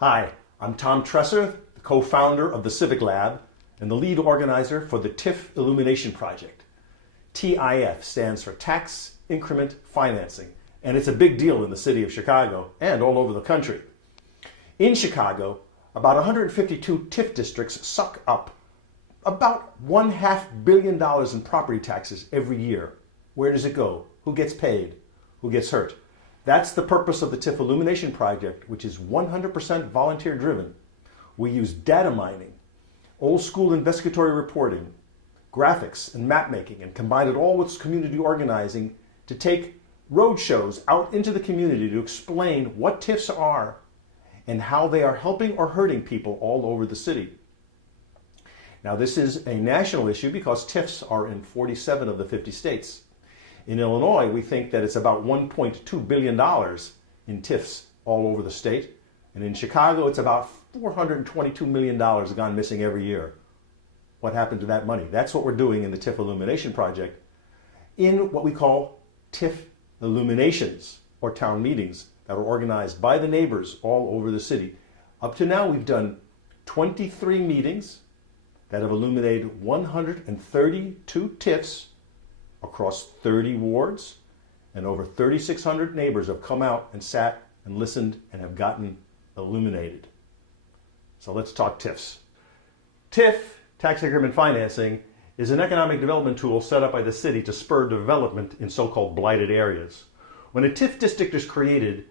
Hi, I'm Tom Tresser, the co-founder of the Civic Lab and the lead organizer for the TIF Illumination Project. TIF stands for Tax Increment Financing, and it's a big deal in the city of Chicago and all over the country. In Chicago, about 152 TIF districts suck up about $1.5 billion in property taxes every year. Where does it go? Who gets paid? Who gets hurt? That's the purpose of the TIF Illumination Project, which is 100% volunteer driven. We use data mining, old school investigatory reporting, graphics and map making, and combine it all with community organizing to take road shows out into the community to explain what TIFs are and how they are helping or hurting people all over the city. Now, this is a national issue because TIFs are in 47 of the 50 states. In Illinois, we think that it's about $1.2 billion in TIFs all over the state. And in Chicago, it's about $422 million gone missing every year. What happened to that money? That's what we're doing in the TIF Illumination Project in what we call TIF Illuminations, or town meetings that are organized by the neighbors all over the city. Up to now, we've done 23 meetings that have illuminated 132 TIFs across 30 wards, and over 3,600 neighbors have come out and sat and listened and have gotten illuminated. So let's talk TIFs. TIF, tax increment financing, is an economic development tool set up by the city to spur development in so-called blighted areas. When a TIF district is created,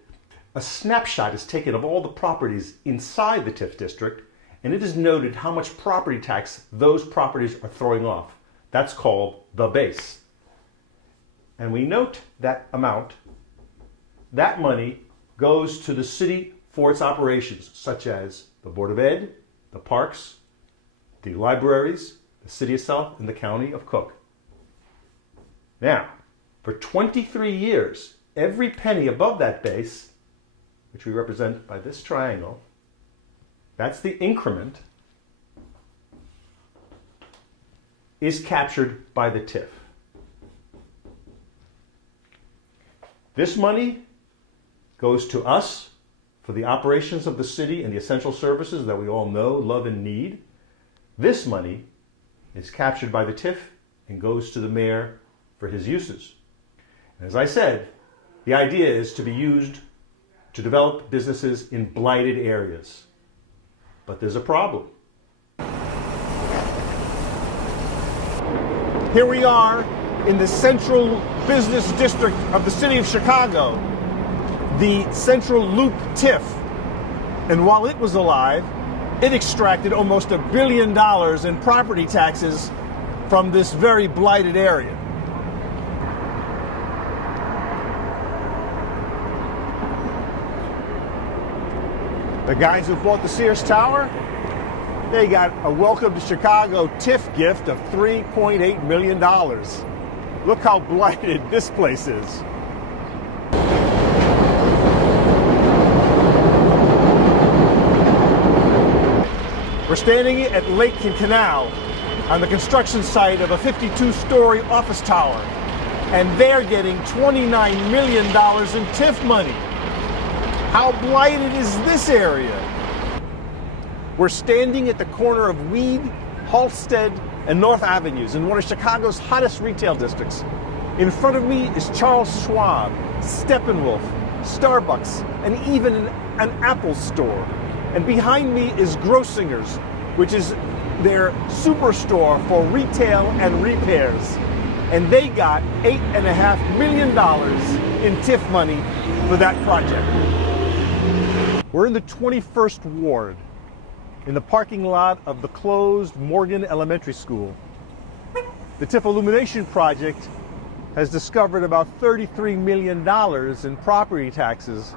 a snapshot is taken of all the properties inside the TIF district, and it is noted how much property tax those properties are throwing off. That's called the base. And we note that amount. That money goes to the city for its operations, such as the Board of Ed, the parks, the libraries, the city itself, and the county of Cook. Now, for 23 years, every penny above that base, which we represent by this triangle, that's the increment, is captured by the TIF. This money goes to us for the operations of the city and the essential services that we all know, love, and need. This money is captured by the TIF and goes to the mayor for his uses. And as I said, the idea is to be used to develop businesses in blighted areas. But there's a problem. Here we are in the central business district of the city of Chicago, the Central Loop TIF. And while it was alive, it extracted almost $1 billion in property taxes from this very blighted area. The guys who bought the Sears Tower, they got a Welcome to Chicago TIF gift of $3.8 million. Look how blighted this place is. We're standing at Lake Canal on the construction site of a 52-story office tower, and they're getting $29 million in TIF money. How blighted is this area? We're standing at the corner of Weed, Halsted, and North Avenues in one of Chicago's hottest retail districts. In front of me is Charles Schwab, Steppenwolf, Starbucks, and even an Apple store. And behind me is Grossinger's, which is their superstore for retail and repairs. And they got $8.5 million in TIF money for that project. We're in the 21st Ward, in the parking lot of the closed Morgan Elementary School. The TIF Illumination Project has discovered about $33 million in property taxes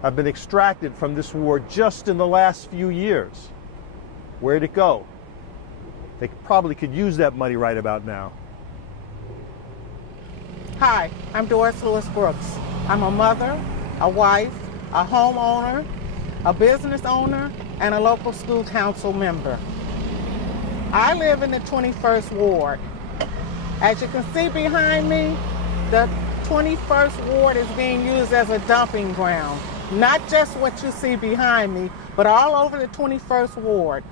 have been extracted from this ward just in the last few years. Where'd it go? They probably could use that money right about now. Hi, I'm Doris Lewis Brooks. I'm a mother, a wife, a homeowner, a business owner, and a local school council member. I live in the 21st Ward. As you can see behind me, the 21st Ward is being used as a dumping ground not just what you see behind me, but all over the 21st Ward.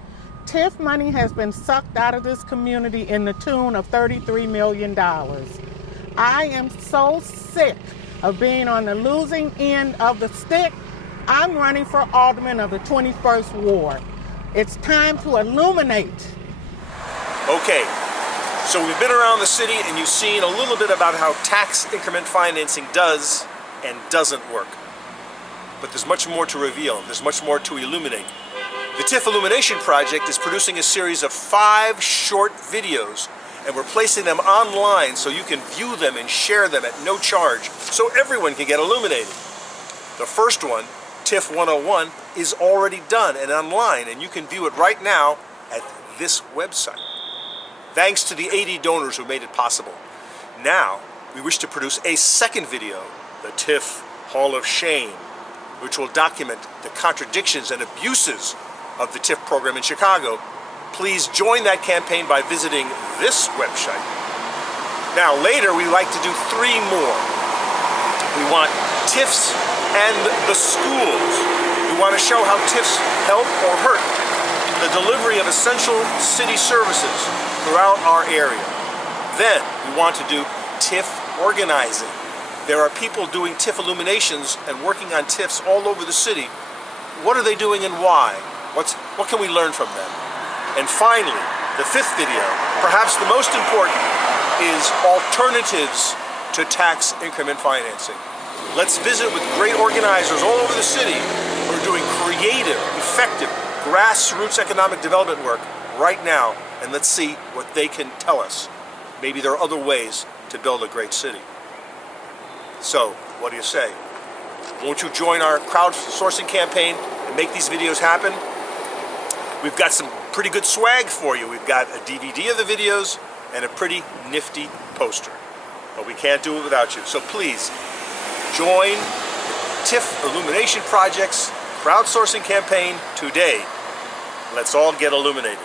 TIF money has been sucked out of this community in the tune of $33 million. I am so sick of being on the losing end of the stick. I'm running for alderman of the 21st Ward. It's time to illuminate. Okay, so we've been around the city and you've seen a little bit about how tax increment financing does and doesn't work. But there's much more to reveal. There's much more to illuminate. The TIF Illumination Project is producing a series of 5 short videos, and we're placing them online so you can view them and share them at no charge so everyone can get illuminated. The first one, TIF 101, is already done and online, and you can view it right now at this website. Thanks to the 80 donors who made it possible. Now, we wish to produce a second video, the TIF Hall of Shame, which will document the contradictions and abuses of the TIF program in Chicago. Please join that campaign by visiting this website. Now, later, we like to do 3 more. We want TIFs and the schools. We want to show how TIFs help or hurt the delivery of essential city services throughout our area. Then we want to do TIF organizing. There are people doing TIF illuminations and working on TIFs all over the city. What are they doing and why? What can we learn from them? And finally, the 5th video, perhaps the most important, is alternatives to tax increment financing. Let's visit with great organizers all over the city who are doing creative, effective, grassroots economic development work right now, and let's see what they can tell us. Maybe there are other ways to build a great city. So, what do you say? Won't you join our crowdsourcing campaign and make these videos happen? We've got some pretty good swag for you. We've got a DVD of the videos and a pretty nifty poster. But we can't do it without you. So please, join the TIF Illumination Project's crowdsourcing campaign today. Let's all get illuminated.